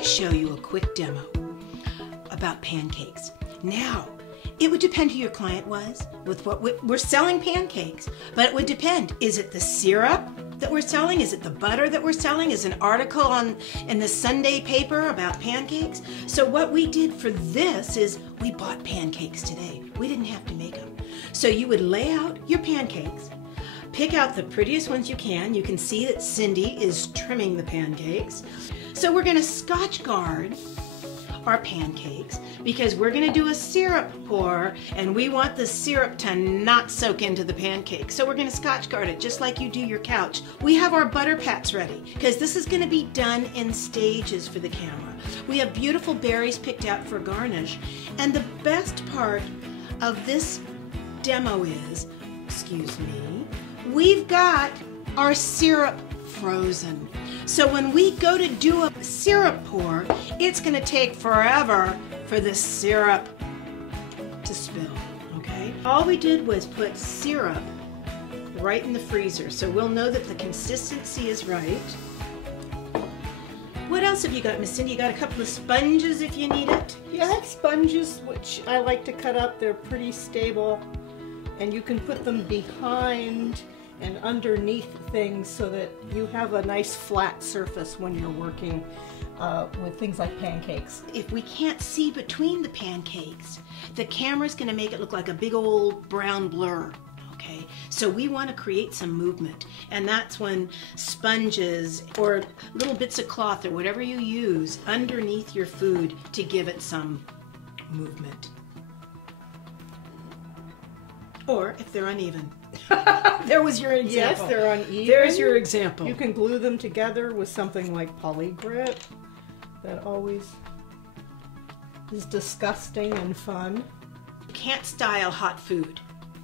to show you a quick demo about pancakes. Now, it would depend who your client was with what we're selling pancakes, but it would depend. Is it the syrup that we're selling? Is it the butter that we're selling? Is an article in the Sunday paper about pancakes? So what we did for this is we bought pancakes today. We didn't have to make them. So you would lay out your pancakes, pick out the prettiest ones you can. You can see that Cindie is trimming the pancakes. So we're gonna Scotch guard our pancakes because we're going to do a syrup pour and we want the syrup to not soak into the pancake. So we're going to Scotch guard it just like you do your couch. We have our butter pats ready because this is going to be done in stages for the camera. We have beautiful berries picked out for garnish, and the best part of this demo is, excuse me, we've got our syrup frozen. So when we go to do a syrup pour, it's going to take forever for the syrup to spill, okay? All we did was put syrup right in the freezer, so we'll know that the consistency is right. What else have you got, Miss Cindie? You got a couple of sponges if you need it? Yeah, I have sponges, which I like to cut up. They're pretty stable, and you can put them behind and underneath things so that you have a nice flat surface when you're working with things like pancakes. If we can't see between the pancakes, the camera's going to make it look like a big old brown blur. Okay, so we want to create some movement, and that's when sponges or little bits of cloth or whatever you use underneath your food to give it some movement. Or if they're uneven. There was your example. Yes, they're uneven. There's your example. You can glue them together with something like polygrip. That always is disgusting and fun. You can't style hot food,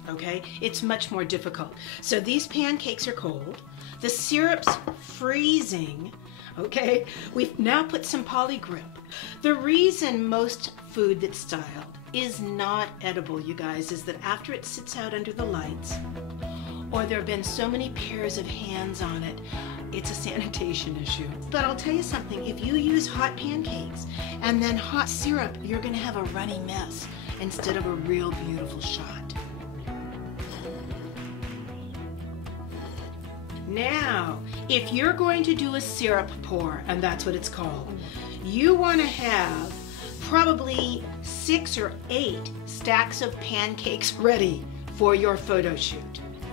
okay? It's much more difficult. So these pancakes are cold. The syrup's freezing, okay? We've now put some polygrip. The reason most food that's styled is not edible, you guys, is that after it sits out under the lights, or there have been so many pairs of hands on it, it's a sanitation issue. But I'll tell you something, if you use hot pancakes and then hot syrup, you're gonna have a runny mess instead of a real beautiful shot. Now, if you're going to do a syrup pour, and that's what it's called, you want to have probably 6 or 8 stacks of pancakes ready for your photo shoot.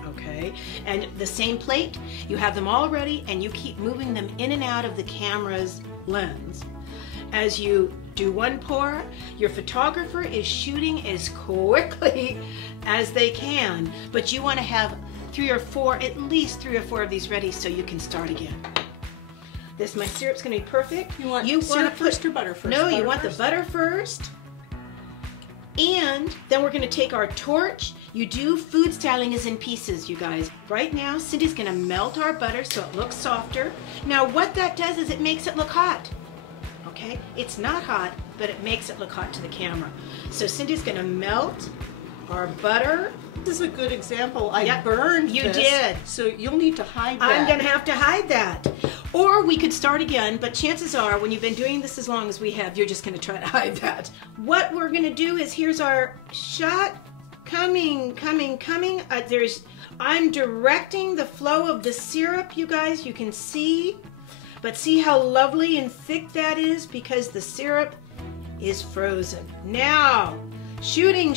Okay, and the same plate, you have them all ready, and you keep moving them in and out of the camera's lens. As you do one pour, your photographer is shooting as quickly as they can, but you want to have 3 or 4, at least 3 or 4 of these ready so you can start again. My syrup's going to be perfect. You want syrup first or butter first? No, you want the butter first. And then we're going to take our torch. You do food styling is in pieces, you guys. Right now, Cindie's going to melt our butter so it looks softer. Now, what that does is it makes it look hot. Okay? It's not hot, but it makes it look hot to the camera. So Cindie's going to melt our butter. This is a good example. I burned this. You did. So you'll need to hide that. I'm going to have to hide that. Or we could start again, but chances are when you've been doing this as long as we have, you're just going to try to hide that. What we're going to do is, here's our shot. Coming. I'm directing the flow of the syrup, you guys. You can see. But see how lovely and thick that is because the syrup is frozen. Now, shooting.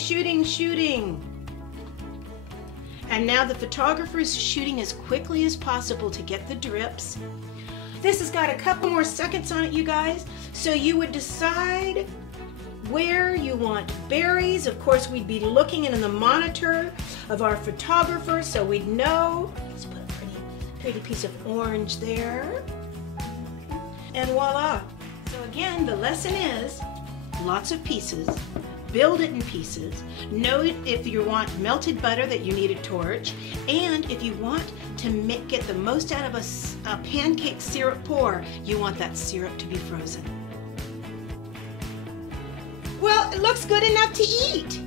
And now the photographer is shooting as quickly as possible to get the drips. This has got a couple more seconds on it, you guys. So you would decide where you want berries. Of course, we'd be looking in the monitor of our photographer so we'd know. Let's put a pretty piece of orange there. And voila. So again, the lesson is lots of pieces. Build it in pieces. Know if you want melted butter that you need a torch, and if you want to get the most out of a pancake syrup pour, you want that syrup to be frozen. Well, it looks good enough to eat.